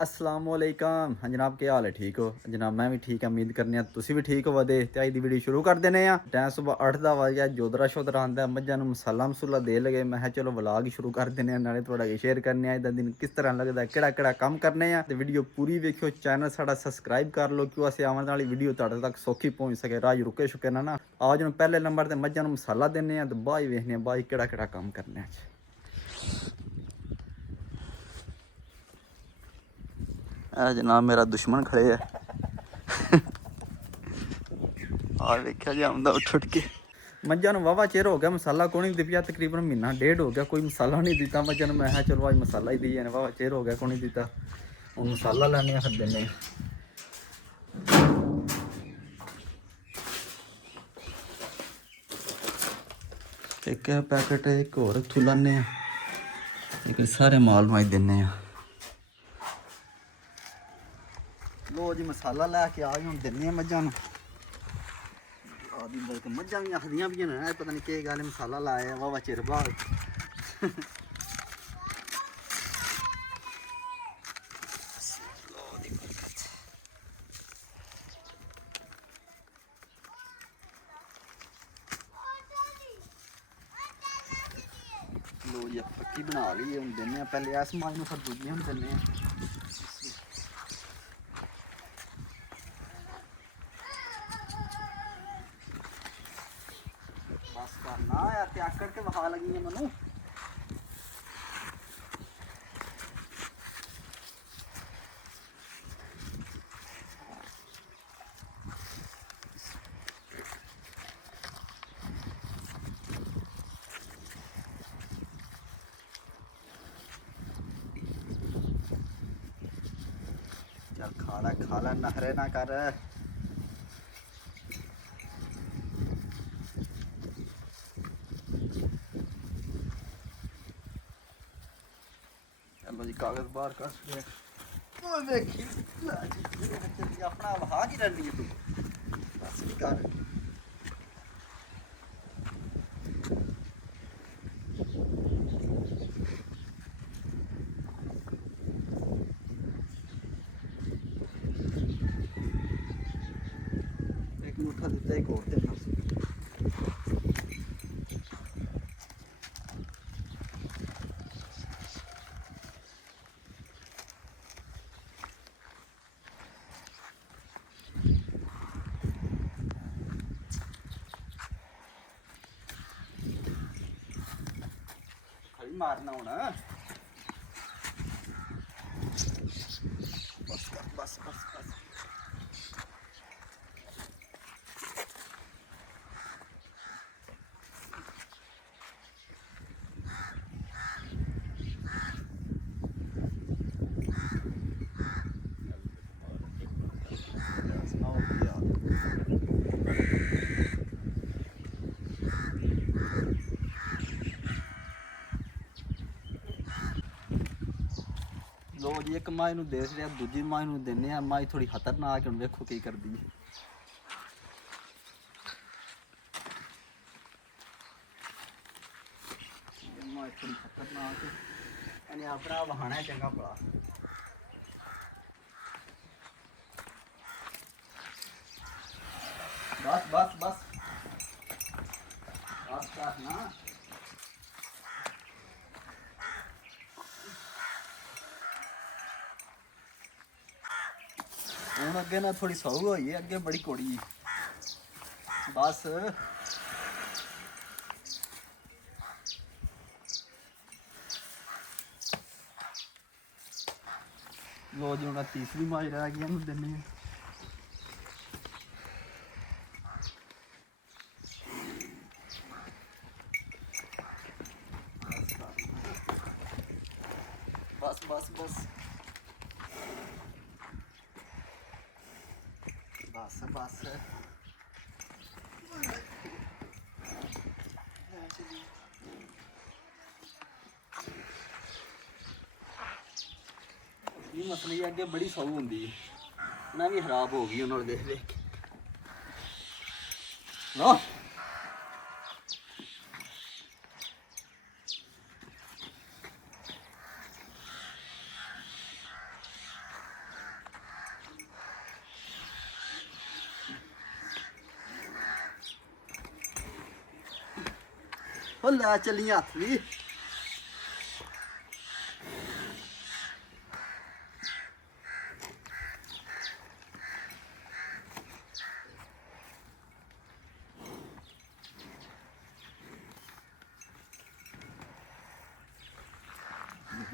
ਅਸਲਾਮੁਅਲੈਕਮ ਹਾਂ ਜਨਾਬ, ਕੀ ਹਾਲ ਹੈ? ਠੀਕ ਹੋ ਜਨਾਬ? ਮੈਂ ਵੀ ਠੀਕ ਹਾਂ, ਉਮੀਦ ਕਰਨੇ ਆ ਤੁਸੀਂ ਵੀ ਠੀਕ ਹੋਵੋਗੇ। ਤੇ ਅੱਜ ਦੀ ਵੀਡੀਓ ਸ਼ੁਰੂ ਕਰ ਦਿੰਦੇ ਆ। ਟਾਈਮ ਸਵੇਰ 8 ਦਾ ਵਜ ਗਿਆ, ਜੋਦਰਾ ਸ਼ੋਦਰਾ ਆਂਦਾ, ਮੱਝਾਂ ਨੂੰ ਮਸਾਲਾ ਮਸੂਲਾ ਦੇ ਲਗੇ। ਮੈਂ ਕਿਹਾ ਚਲੋ ਵਲਾਗ ਹੀ ਸ਼ੁਰੂ ਕਰ ਦਿੰਦੇ ਆ, ਨਾਲੇ ਥੋੜਾ ਜਿਹਾ ਸ਼ੇਅਰ ਕਰਨੇ ਆ ਅੱਜ ਦਾ ਦਿਨ ਕਿਸ ਤਰ੍ਹਾਂ ਲੱਗਦਾ, ਕਿਹੜਾ ਕਿਹੜਾ ਕੰਮ ਕਰਨੇ ਆ। ਤੇ ਵੀਡੀਓ ਪੂਰੀ ਵੇਖਿਓ, ਚੈਨਲ ਸਾਡਾ ਸਬਸਕ੍ਰਾਈਬ ਕਰ ਲਓ ਕਿਉਂ ਅਸੀਂ ਆਉਣ ਵਾਲੀ ਵੀਡੀਓ ਤੁਹਾਡੇ ਤੱਕ ਸੌਖੀ ਪਹੁੰਚ ਸਕੇ। ਰਾਜ ਰੁਕੇ ਸ਼ੁਕੇ ਨਾ ਆਜ ਨੂੰ ਪਹਿਲੇ ਨੰਬਰ ਤੇ ਮੱਝਾਂ ਨੂੰ ਮਸਾਲਾ ਦਿੰਦੇ ਆ, ਤੇ ਬਾਅਦ ਵੇਖਦੇ ਆ ਬਾਅਦ ਕਿਹੜਾ ਕਿਹੜਾ ਕੰਮ ਕਰਨੇ ਆ। ਜਨਾਬ ਮੇਰਾ ਦੁਸ਼ਮਣ ਖੜੇ ਹੈ। ਆ ਵੇਖਿਆ ਜੀ ਆਉਂਦਾ ਉੱਠ ਕੇ। ਮੱਝਾਂ ਨੂੰ ਵਾਹਵਾ ਚਿਰ ਹੋ ਗਿਆ ਮਸਾਲਾ ਕੋਈ ਨਹੀਂ ਦਿੱਤਾ, ਤਕਰੀਬਨ ਮਹੀਨਾ ਡੇਢ ਹੋ ਗਿਆ ਕੋਈ ਮਸਾਲਾ ਨਹੀਂ ਦਿੱਤਾ ਮੱਝਾਂ ਨੂੰ। ਮੈਂ ਕਿਹਾ ਚਲੋ ਅੱਜ ਮਸਾਲਾ ਹੀ ਦਈਏ, ਵਾਹਵਾ ਚਿਰ ਹੋ ਗਿਆ ਕੋਈ ਨਹੀਂ ਦਿੱਤਾ। ਹੁਣ ਮਸਾਲਾ ਲੈਣੇ ਆ, ਫਿਰ ਦਿੰਦੇ ਇੱਕ ਪੈਕਟ ਇੱਕ ਹੋਰ ਇੱਥੋਂ ਲਾਨੇ ਆ, ਇੱਕ ਸਾਰੇ ਮਾਲ ਮਾਜ ਦਿੰਦੇ ਆ। ਲੋ ਜੀ ਮਸਾਲਾ ਲੈ ਕੇ ਆ ਗਏ, ਹੁਣ ਦਿੰਦੇ ਆ ਮੱਝਾਂ ਨੂੰ। ਆਦੀ ਮੱਝਾਂ ਵੀ ਆਖਦੀਆਂ ਵੀ ਨਾ ਪਤਾ ਨਹੀਂ ਕੀ ਗੱਲ ਮਸਾਲਾ ਲਾਇਆ ਵਾਹਵਾ ਚਿਰ ਬਾਅਦ। ਲੋ ਜੀ ਪੱਕੀ ਬਣਾ ਲਈ, ਹੁਣ ਦਿੰਦੇ ਆ ਪਹਿਲੇ ਇਸ ਮਾਝ ਨੂੰ, ਫਿਰ ਦੂਜੀਆਂ ਨੂੰ ਦਿੰਦੇ ਆ। ਬਸ ਕਰਨਾ ਯਾਰ, ਤੇ ਆਕੜ ਕੇ ਵਿਖਾ ਲੱਗੀ ਹੈ ਮੈਨੂੰ। ਚੱਲ ਖਾ ਲੈ ਨਖਰੇ ਨਾ ਕਰ। ਚਲੋ ਜੀ ਕਾਗਜ਼ ਬਾਹਰ ਕੱਢ ਲਿਆ। ਉਹ ਵੇਖੀ ਆਪਣਾ ਵਹਾ ਕੀ ਰੰਡੀ ਤੂੰ ਬਸ ਨਹੀਂ ਕਰ। ਇੱਕ ਮੁੱਠਾ ਦਿੱਤਾ, ਇੱਕ ਹੋਰ ਦੇਣਾ। ਖੜੀ ਮਾਰਨਾ ਹੁਣ। ਬਸ ਬਸ ਬਸ ਬਸ। ਲੋ ਜੀ ਇੱਕ ਮਾਝ ਨੂੰ ਦੇ ਰਿਹਾ, ਦੂਜੀ ਮਾਝ ਨੂੰ ਦਿੰਦੇ ਆ। ਮਾਝ ਥੋੜੀ ਖਤਰਨਾਕ, ਹੁਣ ਵੇਖੋ ਕੀ ਕਰਦੀ ਹੈ। ਮਾਝ ਥੋੜੀ ਖਤਰਨਾਕ, ਇਹਨੇ ਆਪਣਾ ਵਹਾਣਾ ਚੰਗਾ ਭਲਾ। बस बस बस बस बस ना। हूँ अगे ना थोड़ी सौ हुई है, अगे बड़ी कौड़ी बस। लो जी हूँ तीसरी माज रह गई दिन। बस बस बस बस बस ये मसली अगे बड़ी सौ होंगी, मैं भी खराब हो गई उन्होंने देख देख के। लो ਉਹ ਲੈ ਚੱਲੀ ਹੱਥ ਵੀ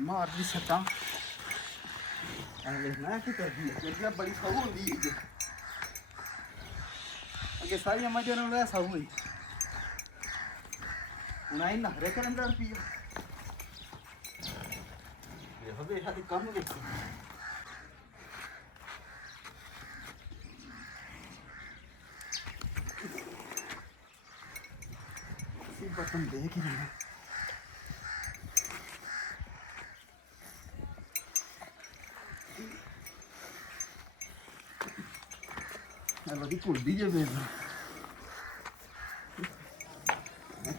ਮਾਰ ਦੀ ਸੱਟਾਂ ਐਵੇਂ ਨਾ ਕੀ ਕਰਦੀ ਹੈ ਜਿਹੜੀ ਬੜੀ ਸੌ ਹੁੰਦੀ ਹੈ ਅੱਗੇ ਸਾਰੀਆਂ ਮੱਝਾਂ ਨੂੰ ਲੈ ਸੌ ਹੋਈ ਹੁਣ ਆਈ ਨਹਰੇ ਕਰਨ ਦਾ ਰੁਪਈਆ ਇਹ ਹੋਵੇ ਸਾਡੀ ਕੰਮ ਵਿੱਚ ਸੀ ਬਟਨ ਦੇਖ ਹੀ ਨਹੀਂ बड़ी कुड़ी जो मेरे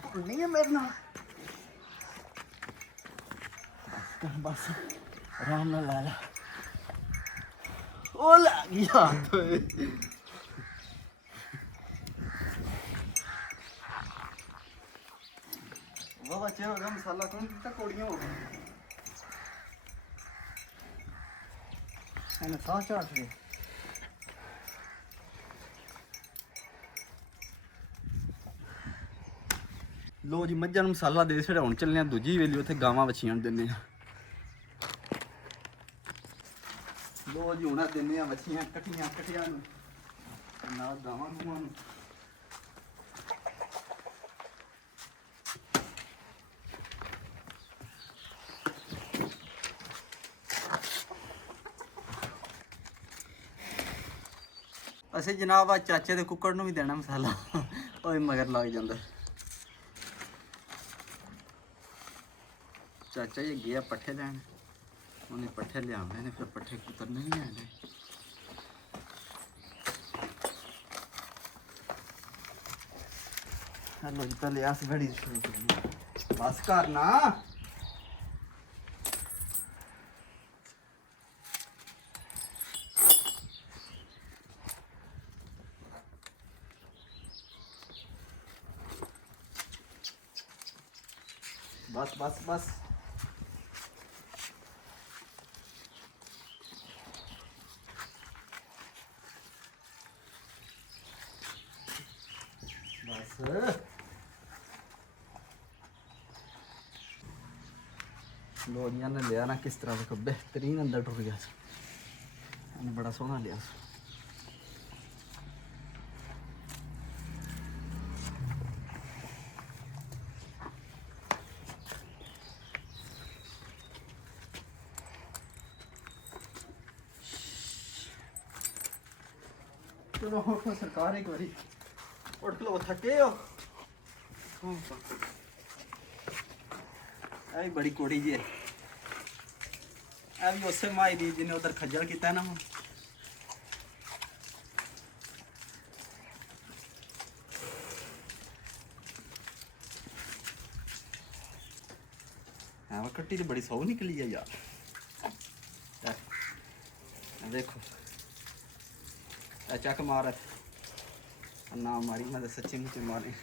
कुड़ी है मेरे नाल बस आराम नाल ला ला ओ लग गया वो बच्चे हो गया मसाला कौन कितना कोड़ियां हो गई मैंने साह चाट लिया लो जी मझां नूं मसाला दे छड़ाउण चलने दूजी वेली उत्थे गावां वछियां दिंदे आ लो जी हुण दिंदे आ वछियां कट्ठियां कट्ठियां नूं नाल गावां गूवां नूं ਅਸੀਂ ਜਨਾਬ ਆ ਚਾਚੇ ਦੇ ਕੁੱਕੜ ਨੂੰ ਵੀ ਦੇਣਾ ਮਸਾਲਾ ਓਏ ਮਗਰ ਲੱਗ ਜਾਂਦਾ चाचा ये गया पट्ठे लैन उन्हें पट्ठे लिया मैंने फिर पट्ठे कुतरने नहीं आने हेलो जी पहले आस घड़ी शुरू करनी बस करना बस बस बस लोनिया ने लिया ना किस तरह का बेहतरीन अंदर टुट गया बड़ा सोहना लिया चलो उठो सरकार एक बारी उठ लो थके हो आई बड़ी कोड़ी जी है भी उससे माई दी जिन्हें उधर खज्जल किया ना हम हाँ कट्टी तो बड़ी सौ निकली है यार देखो चक मार ना मारी मैं सच्ची मुझे मारे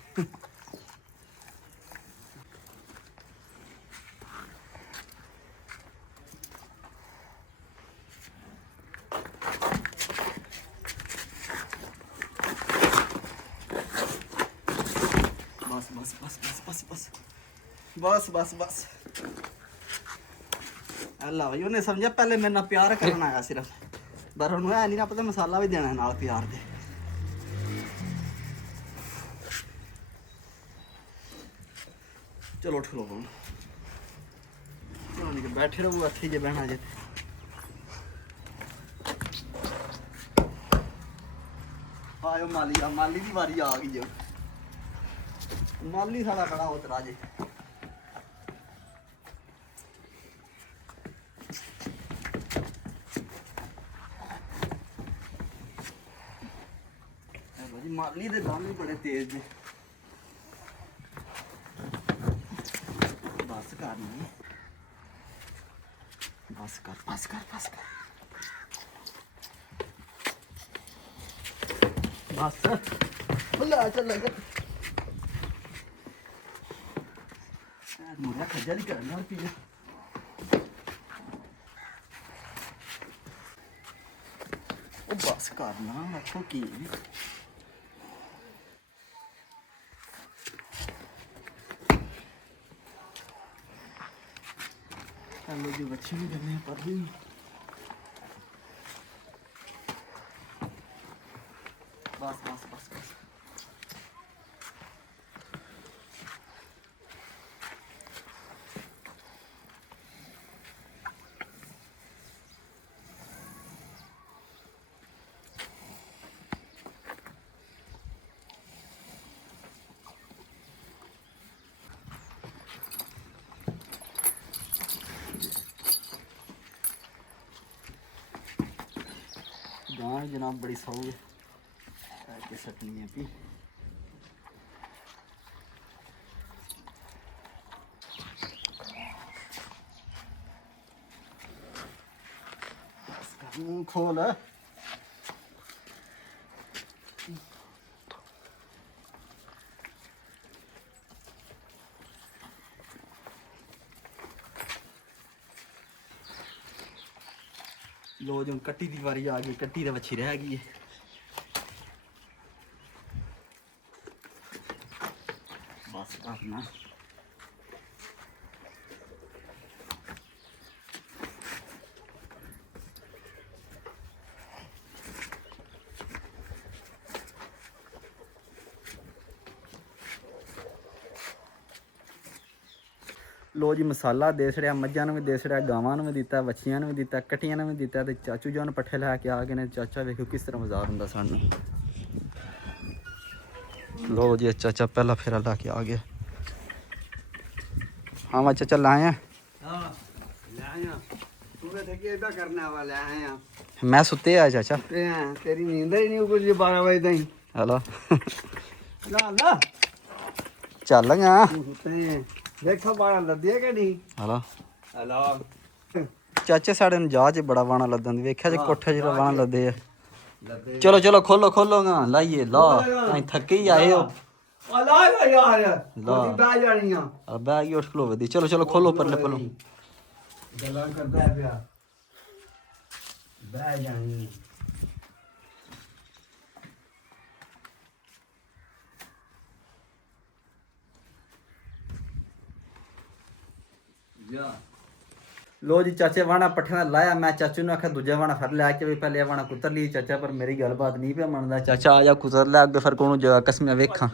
बस बस बस बस बस बस बस बस अल्लाह भाई उन्हें समझा पहले मेरे नाल प्यार करना आया सिर्फ पर उन्होंने है नहीं ना पता मसाला भी देना नाल प्यार दे चलो उठ लो चलो नहीं बैठे रहो अच्छी जे बहना जे आयो माली की बारी आ गई जो माली साला बड़ा उतरा जे माली दे दाम भी बड़े तेज ने बस कर नहीं बस कर बस कर बस कर बस ले चल ਮੁੰਡਾ ਖੱਜਾ ਨਹੀਂ ਕਰਨਾ ਪੀਏ ਉਹ ਬਸ ਕਰਨਾ ਰੱਖੋ ਕੀ हेलो जी बच्चे भी करने हैं पर भी बस बस बस बस गाय जनाब बड़ी सौ के सटनी है पी खोल लो जो कट्टी की वारी आ गई कट्टी तो बच्ची रह गई है बस करना लो जी मसाला दे छड़िया मझां नूं भी दे छड़िया गावां नूं भी दिता बच्चियां नूं भी दिता कट्टियां नूं भी दिता ते चाचू जान पट्ठे लैके आ गए ने चाचा वेखो किस तरह मज़ार हुंदा सानूं लो जी चाचा पहला फेरा ला के आ गया हाँ मैं चाचा लाए हैं मैं सुते आया चाचा तेरी नींद ही नहीं कुछ 12 बजे ताईं हेलो ना चल देखो बाड़ा लद्दिया कि नहीं हेलो हेलो चाचे साढ़े जहाज बड़ा वाणा लद्दन वेख्या जे कोठे च वाणा लद्दे आ चलो चलो खोलो खोलो ना लाइए ला ताई थके ही आए हो ला यार ला बह जानी अब बैग उठ खलो वदी चलो चलो खोलो परले पलो गल्लां करदा पिया बह जानी लो जी चाचे वाणा पट्ठे दा लाया मैं चाचू ने आखा दूजा वाणा फिर लैके भी पहले वाणा कुतर ली चाचा पर मेरी गलबात नहीं पे मनदा चाचा आ जा कुतर ले अगे फिर कोनो जगह कसमिया वेखा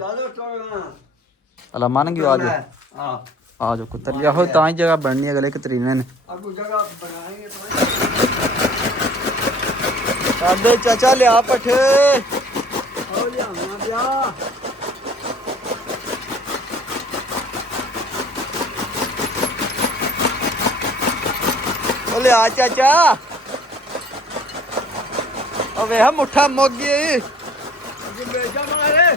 अला मान गयो आज आ जाओ कुतर लिया हो ताई जगह बननी अगले कतरीने ने अब जगह बनाएंगे सादे चाचा लिया पट्ठे ओ लियाना पिया ले आ चाचा अबे हम मुठा मुक गई बेजा मारे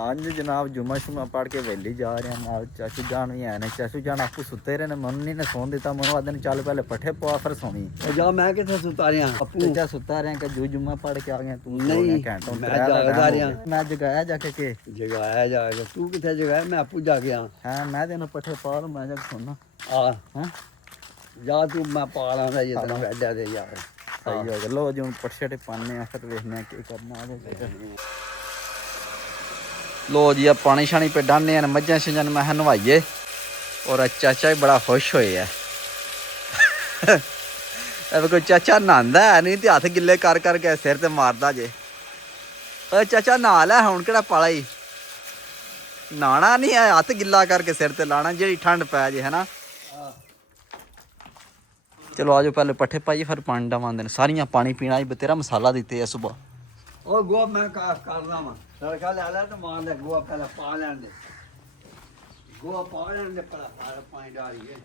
आज जनाब जुम्मा शुमा पढ़ के वेली जा रहे हैं नाल चाचू जान भी है चाचू जान आपको सुते रहे ने मनु नहीं ने सोन दिता मनु आदन चल पहले पट्ठे पवा फिर सोनी जा मैं किथे सुता रहा अपू चाचा सुता रहे कि जुम्मा पढ़ के आ गए तू नहीं मैं जागदा रहा मैं जगाया जाके के जगाया जाके तू किथे जगाया मैं आपू जाके आ हां मैं तेन पट्ठे पा लो मैं जग सोना आ हां जा तू मैं पा लांगा जितना बैठा दे यार सही हो गया लो जो पट्ठे पाने फिर देखने की करना आगे लो जी अब पानी शानी पे डालने मझां शझां मैं नवाइए और चाचा भी बड़ा खुश होए है ਐਵੇਂ ਕੋਈ ਚਾਚਾ ਨਹਾਉਂਦਾ ਹੈ ਨਹੀਂ ਤੇ ਹੱਥ ਗਿੱਲੇ ਕਰ ਕਰਕੇ ਸਿਰ ਤੇ ਮਾਰਦਾ ਜੇ। ਓਏ ਚਾਚਾ ਨਹਾ ਲੈ ਹੁਣ ਕਿਹੜਾ ਪਾਲਾ ਹੀ ਨਹਾਣਾ ਨਹੀਂ ਹੈ, ਹੱਥ ਗਿੱਲਾ ਕਰਕੇ ਸਿਰ ਤੇ ਲਾਣਾ ਜਿਹੜੀ ਠੰਡ ਪੈ ਜੇ ਹੈਨਾ। ਚਲੋ ਆਜੋ ਪਹਿਲੇ ਪੱਠੇ ਪਾਈਏ ਫਿਰ ਪਾਣੀ ਡਾਵਾਂਦੇ ਨੇ ਸਾਰੀਆਂ ਪਾਣੀ ਪੀਣਾ ਹੀ ਬਤੇਰਾ ਮਸਾਲਾ ਦਿੱਤੇ ਆ ਸੁਬਾ। ਉਹ ਗੋਆ ਮੈਂ ਕਰਦਾ ਵਾ ਤੜਕਾ ਲੈ ਲੈ ਤੇ ਮਾਰ ਲੈ ਗੋਆ ਪਹਿਲਾਂ ਪਾ ਲੈਣ ਦੇ। ਗੋਆ ਪਾ ਲੈਣ ਦੇ ਪਹਿਲਾਂ ਪਾਣੀ ਡਾਲੀਏ।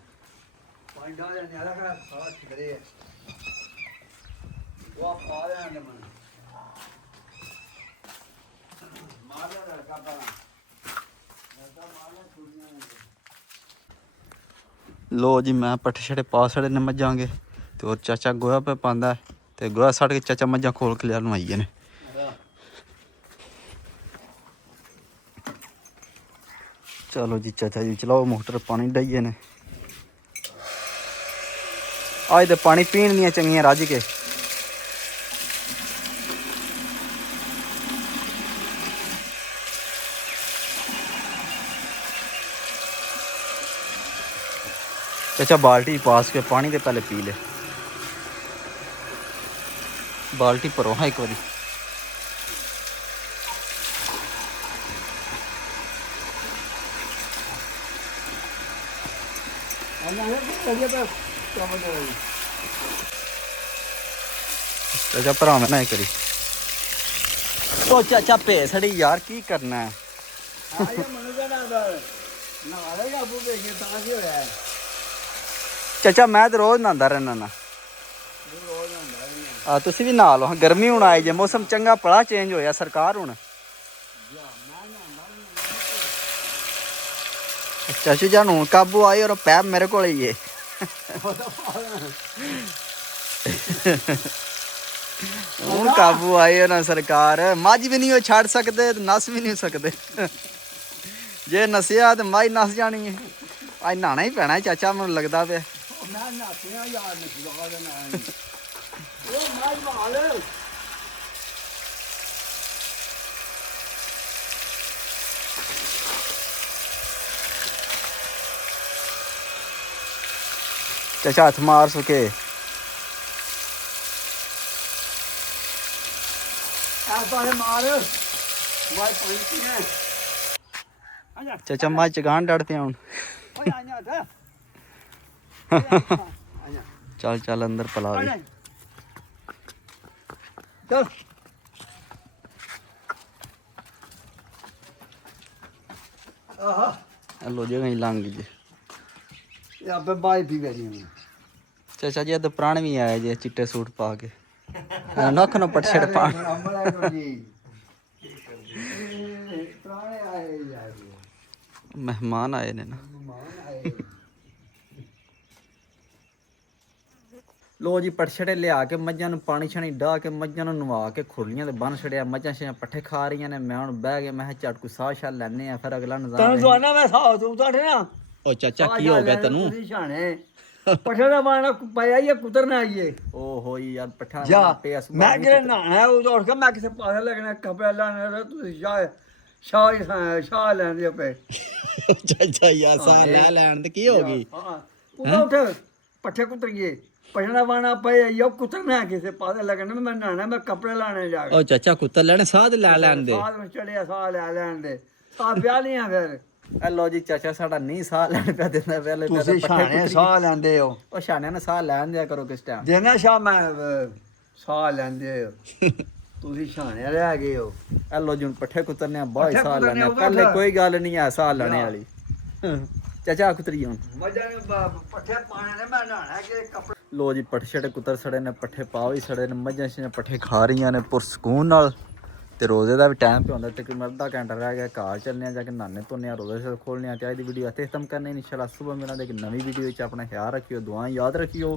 ਪਾਣੀ ਡਾਲ ਲੈਣ ਦੇ ਅਲੱਗ ਅਲੱਗ ਸਾਰਾ ਠਿਕਰੇ ਗੋਆ ਪਾ ਲੈਣ ਦੇ ਮਨ ਮਾਰ ਲੈ ਤੜਕਾ ਪਹਿਲਾਂ ਤੜਕਾ ਮਾਰ ਲੈ ਛੁੱਟੀਆਂ ਨੇ। ਲੋ ਜੀ ਮੈਂ ਪੱਠੇ ਛੜੇ ਪਾ ਛੜੇ ਨੇ ਮੱਝਾਂਗੇ ਤੇ ਹੋਰ ਚਾਚਾ ਗੋਹਾ ਪੇ ਪਾਉਂਦਾ ਤੇ ਗੋਹਾ ਛੱਡ ਕੇ ਚਾਚਾ ਮੱਝਾਂ ਖੋਲ ਕੇ ਲਿਆ ਨਵਾਈਏ ਨੇ। ਚਲੋ ਜੀ ਚਾਚਾ ਜੀ ਚਲਾਓ ਮੋਟਰ ਪਾਣੀ ਡਾਈਏ ਨੇ। ਅੱਜ ਤੇ ਪਾਣੀ ਪੀਣ ਦੀਆਂ ਚੰਗੀਆਂ ਰੱਜ ਕੇ। चाचा बाल्टी पास के पानी के पहले पी ले। बाल्टी भरो हाँ एक बारी। चाचा भरा में ना एक बारी। ओ चाचा भेसड़ी यार की करना है। चाचा मैं तो रोज नहांदा रहना ना। तुसी भी नहा लो गर्मी हुण आई जे मौसम चंगा बड़ा चेंज होया सरकार हुण। चाचू जान हुण काबू आई और पैप मेरे कोल ही है। हुण काबू आई है ना सरकार मझ भी नहीं छड़ सकते नस भी नहीं सकते। जे नसिया तो मझ नस जानी है। अज नहाना ही पैना चाचा मैनूं लगदा पिया। चाचा हथ मार सुके चाचा मैं चगान डर पे हूँ। चल चल अंदर पला दे। चल लो जगह ही लांग जी। अबे बाई पी गई चाचा जी अद प्राण भी आए जे चिट्टे सूट पा के नख न पटछड़ पा मेहमान आए ने ना। लो जी पटछड़े लिया के मझां नूं पानी छानी डाह के मझां नूं नवा के खुरलियां ते बन छड़िया मझां छियां पट्ठे खा रही ने। मैं हुण बह गया मैं झट को साह शाह लैने आ फिर अगला नज़ारा। दवाना मैं साह तू उठे ना ओ चाचा की हो गया तैनूं पठे का बाना पाया ये कुतरना आइए। ओ हो यार पठा जा पे मैं किरे नहाना है उधर उठ के मैं किसे पासे लगना कपड़ा लाने तू शाह लेने पे। चाचा यार साह ले लैन ते की होगी। हां पूरा उठ पठे कुतरिए पठना बाना पाया ये कुतरना है किसे पासे लगना मैं नहाना मैं कपड़े लाने जा ओ चाचा कुत्तर लेने साह ते ले लैन दे। साह में चढ़िया साह ले लैन दे साह ब्याह नहीं है फिर। लो जी चाचा साडा नहीं साह लैन पे देंदा पहले ਤੁਸੀਂ ਛਾਣੇ ਸਾਹ ਲੈਂਦੇ ਹੋ ओ शाने ने साह लैन दिया करो किस टाइम। ਦੇਣਾ ਸ਼ਾਹ ਮੈਂ ਸਾਹ ਲੈਂਦੇ ਹੋ ਤੁਸੀਂ ਛਾਣੇ ਰਹਿ ਗਏ ਹੋ। लो जी पट्ठे कुतरने बाई पट्ठे साह कुतरने लेने उधर पहले था। कोई गल नहीं है साह लेने वाली। चाचा कुतरी हुण ਮੱਝਾਂ ਨੂੰ ਪੱਠੇ ਪਾਣੇ ਨੇ ਮੈਂ ਨਹਾਣਾ ਕਿ ਕੱਪੜੇ। लो जी पट्ठे छड़े कुतर सड़े ने पट्ठे पाओ ही सड़े ने मझां छे पट्ठे खा रही ने पुरसकून नाल। ते रोजे का भी टाइम पे होंदा तकरीबन अद्धा घंटा रह गया घर चलने जाके नहाने धोने रोजे से खोलने अज दी वीडियो इत्थे खत्म करने इंशाल्लाह सुबह मिलांगे एक नवी वीडियो अपना ख्याल रखियो दुआएं याद रखियो।